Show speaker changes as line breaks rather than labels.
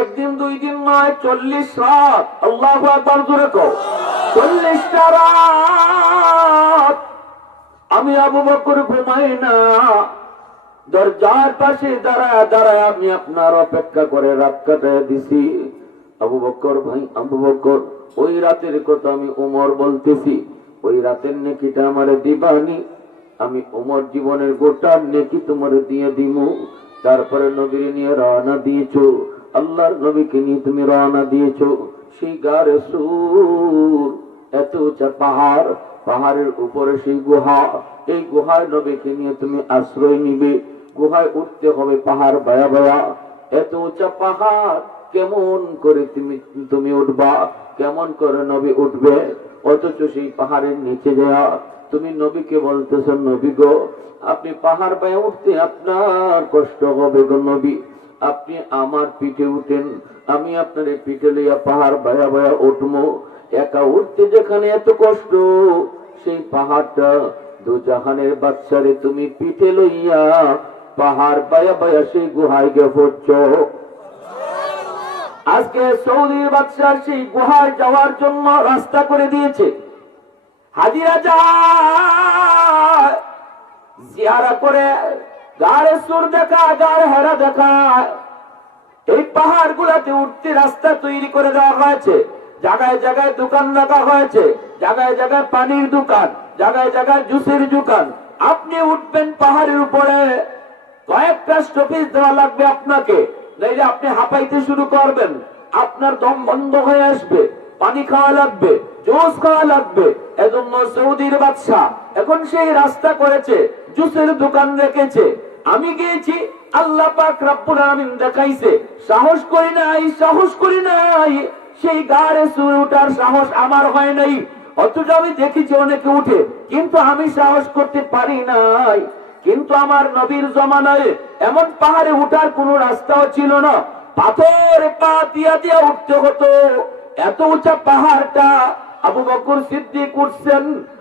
একদিন, দুই দিন নয়, চল্লিশ রাত। আল্লাহ একবার জোরে কো চল্লিশটা রাত। আমি আবু বকর ঘুমাই না। দরজার পাশে দাঁড়ায় দাঁড়ায় আমি আপনার অপেক্ষা করে রাত কাটায় দিছি। আবু বকর ভাই, আবু বকর, ওই রাতের কথা আমি উমর বলতেছি। ওই রাতের নেকিটা আমারে দিবানি। আমি উমর জীবনের গোটা নেকি তোমার দিয়ে দিমু। তারপরে নবীর নিয়ে রওনা দিয়েছ। আল্লাহর নবীকে নিয়ে তুমি রওনা দিয়েছ। সেই সুর, এত উঁচা পাহাড়, পাহাড়ের উপরে সেই গুহা। এই গুহায় নবীকে নিয়ে তুমি আশ্রয় নিবে। গুহায় উঠতে হবে পাহাড় বায়া বায়া। এত উঁচা পাহাড়, কেমন করে তুমি তুমি উঠবা? কেমন করে নবী উঠবে? অথচ সেই পাহাড়ের নিচে যাওয়া তুমি নবীকে বলতেছ, নবী গো, আপনি পাহাড় পায়ে উঠতে আপনার কষ্ট হবে গো নবী। আপনি আমার পিঠে উঠেন, আমি আপনার পিঠে লইয়া পাহাড় বায়া বায়া উঠবো একা উঠতে যেখানে এত কষ্ট, সেই পাহাড়টা দু জাহানের বাচ্চারে তুমি পিঠে লইয়া পাহাড় বায়া বায়া সেই গুহায় গে পড়ছ আজকে সৌদির বাদশাহ সেই গুহায় যাওয়ার জন্য রাস্তা করে দিয়েছে। হাজিরা যায়, জিয়ারা করে গাড়ে সুর দেখা গাড়ে হেরা দেখায় এই পাহাড় গুলাতে উঠতে রাস্তা তৈরি করে দেওয়া হয়েছে। জায়গায় জায়গায় দোকান রাখা হয়েছে, জায়গায় জায়গায় পানির দোকান, জায়গায় জায়গায় জুসের দোকান। আপনি উঠবেন পাহাড়ের উপরে কয়েকটা স্টপেজ দেওয়া লাগবে আপনাকে, নইলে আপনি হাঁপাইতে শুরু করবেন। আপনার দম বন্ধ হয়ে আসবে, পানি খাওয়া লাগবে, জুস খাওয়া লাগবে। এজন্য সৌদির বাদশাহ এখন সেই রাস্তা করেছে, জুসের দোকান রেখেছে। আমি গিয়েছি, আল্লাহ পাক রব্বুল আলামিন দেখাইছে, সাহস করি নাই, সাহস করি নাই। সেই গাড়ে সুর উঠার সাহস আমার হয় নাই। অথচ আমি দেখেছি অনেকে উঠে, কিন্তু আমি সাহস করতে পারি নাই। কিন্তু আমার নবীর জমানায় এমন পাহাড়ে উঠার কোনো রাস্তাও ছিল না। পাথর পা দিয়া দিয়া উঠতে হতো। এত উঁচা পাহাড়টা আবু বকর সিদ্দিক উঠছেন